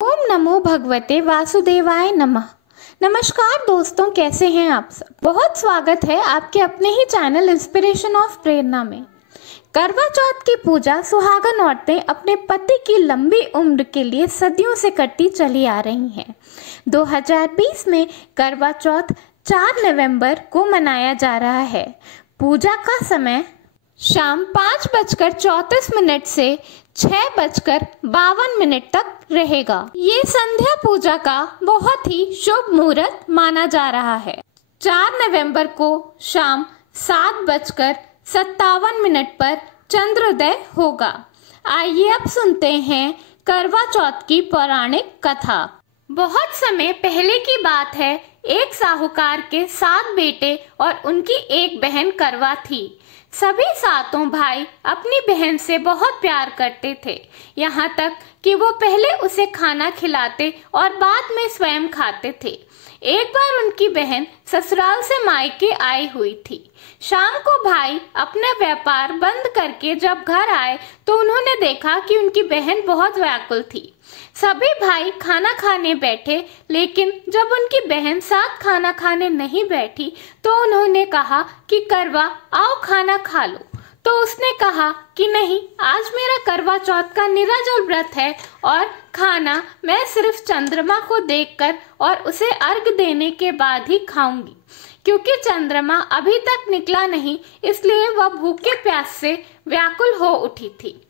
ओम नमो भगवते वासुदेवाय नमः। नमस्कार दोस्तों, कैसे हैं आप सब। बहुत स्वागत है आपके अपने ही चैनल इंस्पिरेशन ऑफ प्रेरणा में। करवा चौथ की पूजा सुहागन औरतें अपने पति की लंबी उम्र के लिए सदियों से करती चली आ रही हैं। 2020 में करवा चौथ 4 नवंबर को मनाया जा रहा है। पूजा का समय शाम 5:34 से 6:52 तक रहेगा। ये संध्या पूजा का बहुत ही शुभ मुहूर्त माना जा रहा है। 4 नवंबर को शाम 7:57 पर चंद्रोदय होगा। आइए अब सुनते हैं करवा चौथ की पौराणिक कथा। बहुत समय पहले की बात है। एक साहूकार के 7 बेटे और उनकी एक बहन करवा थी। सभी सातों भाई अपनी बहन से बहुत प्यार करते थे, यहाँ तक कि वो पहले उसे खाना खिलाते और बाद में स्वयं खाते थे। एक बार उनकी बहन ससुराल से मायके आई हुई थी। शाम को भाई अपना व्यापार बंद करके जब घर आए तो उन्होंने देखा कि उनकी बहन बहुत व्याकुल थी। सभी भाई खाना खाने बैठे, लेकिन जब उनकी बहन साथ खाना खाने नहीं बैठी तो उन्होंने कहा कि करवा आओ खाना खा लो। तो उसने कहा कि नहीं, आज मेरा करवा चौथ का निराजल व्रत है और खाना मैं सिर्फ चंद्रमा को देखकर और उसे अर्घ देने के बाद ही खाऊंगी, क्योंकि चंद्रमा अभी तक निकला नहीं, इसलिए वह भूखे प्यास से व्याकुल हो उठी थी।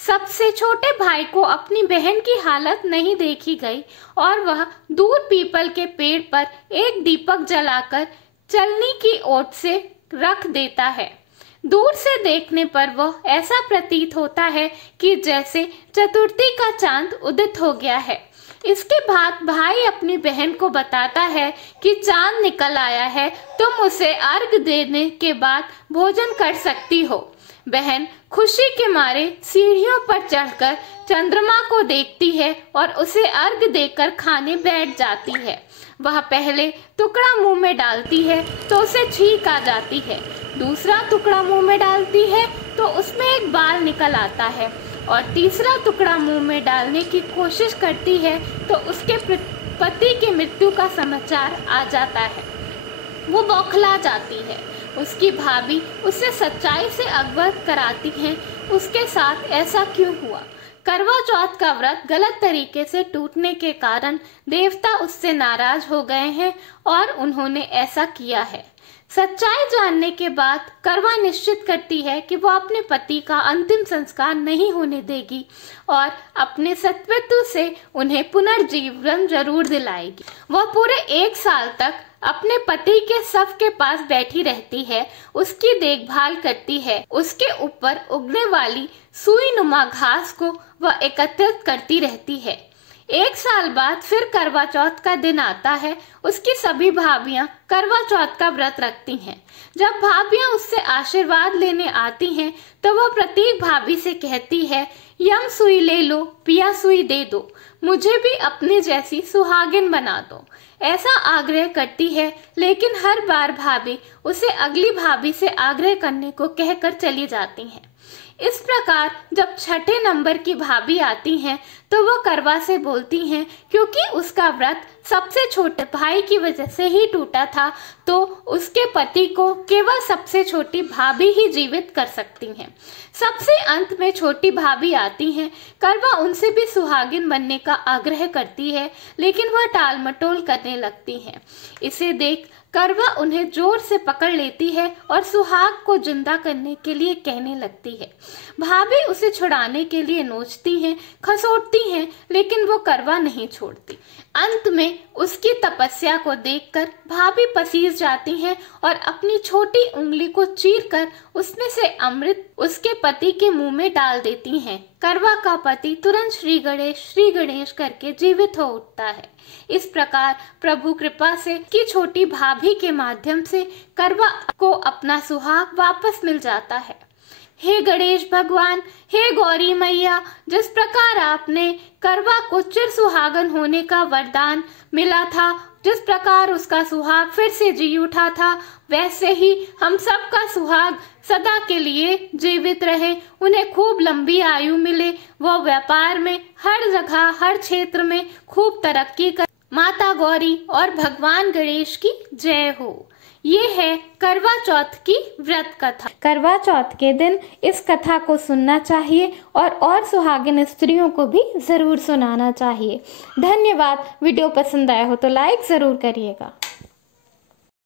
सबसे छोटे भाई को अपनी बहन की हालत नहीं देखी गई और वह दूर पीपल के पेड़ पर एक दीपक जलाकर चलनी की ओट से रख देता है। दूर से देखने पर वह ऐसा प्रतीत होता है कि जैसे चतुर्थी का चांद उदित हो गया है। इसके बाद भाई अपनी बहन को बताता है कि चांद निकल आया है, तुम उसे अर्घ देने के बाद भोजन कर सकती हो। बहन खुशी के मारे सीढ़ियों पर चढ़कर चंद्रमा को देखती है और उसे अर्घ देकर खाने बैठ जाती है। वह पहले टुकड़ा मुंह में डालती है तो उसे छींक आ जाती है। दूसरा टुकड़ा मुंह में डालती है तो उसमें एक बाल निकल आता है और तीसरा टुकड़ा मुंह में डालने की कोशिश करती है तो उसके पति की मृत्यु का समाचार आ जाता है। वो बौखला जाती है। उसकी भाभी उसे सच्चाई से अवगत कराती हैं, उसके साथ ऐसा क्यों हुआ। करवा चौथ का व्रत गलत तरीके से टूटने के कारण देवता उससे नाराज हो गए हैं और उन्होंने ऐसा किया है। सच्चाई जानने के बाद करवा निश्चित करती है कि वो अपने पति का अंतिम संस्कार नहीं होने देगी और अपने सत्वत्व से उन्हें पुनर्जीवन जरूर दिलाएगी। वह पूरे 1 साल तक अपने पति के शव के पास बैठी रहती है, उसकी देखभाल करती है, उसके ऊपर उगने वाली सुई नुमा घास को वह एकत्रित करती रहती है। 1 साल बाद फिर करवा चौथ का दिन आता है। उसकी सभी भाभियां करवा चौथ का व्रत रखती हैं। जब भाभियां उससे आशीर्वाद लेने आती हैं तो वह प्रत्येक भाभी से कहती है, यम सुई ले लो, पिया सुई दे दो, मुझे भी अपने जैसी सुहागिन बना दो। ऐसा आग्रह करती है, लेकिन हर बार भाभी उसे अगली भाभी से आग्रह करने को कहकर चली जाती हैं। इस प्रकार जब 6ठे नंबर की भाभी आती हैं तो वह करवा से बोलती हैं, क्योंकि उसका व्रत सबसे छोटे भाई की वजह से ही टूटा था तो उसके पति को केवल सबसे छोटी भाभी ही जीवित कर सकती हैं। सबसे अंत में छोटी भाभी आती हैं। करवा उनसे भी सुहागिन बनने का आग्रह करती है, लेकिन वह टाल मटोल करने लगती हैं। इसे देख करवा उन्हें जोर से पकड़ लेती है और सुहाग को जिंदा करने के लिए कहने लगती है। भाभी उसे छुड़ाने के लिए नोचती हैं, खसोटती हैं, लेकिन वो करवा नहीं छोड़ती। अंत में उसकी तपस्या को देखकर भाभी पसीज जाती हैं और अपनी छोटी उंगली को चीरकर उसमें से अमृत उसके पति के मुंह में डाल देती हैं। करवा का पति तुरंत श्री गणेश करके जीवित हो उठता है। इस प्रकार प्रभु कृपा से की छोटी भाभी के माध्यम से करवा को अपना सुहाग वापस मिल जाता है। हे गणेश भगवान, हे गौरी मैया, जिस प्रकार आपने करवा को चिर सुहागन होने का वरदान मिला था, जिस प्रकार उसका सुहाग फिर से जी उठा था, वैसे ही हम सबका सुहाग सदा के लिए जीवित रहे, उन्हें खूब लंबी आयु मिले, वो व्यापार में हर जगह हर क्षेत्र में खूब तरक्की कर। माता गौरी और भगवान गणेश की जय हो। ये है करवा चौथ की व्रत कथा। करवा चौथ के दिन इस कथा को सुनना चाहिए और सुहागिन स्त्रियों को भी जरूर सुनाना चाहिए। धन्यवाद। वीडियो पसंद आया हो तो लाइक जरूर करिएगा।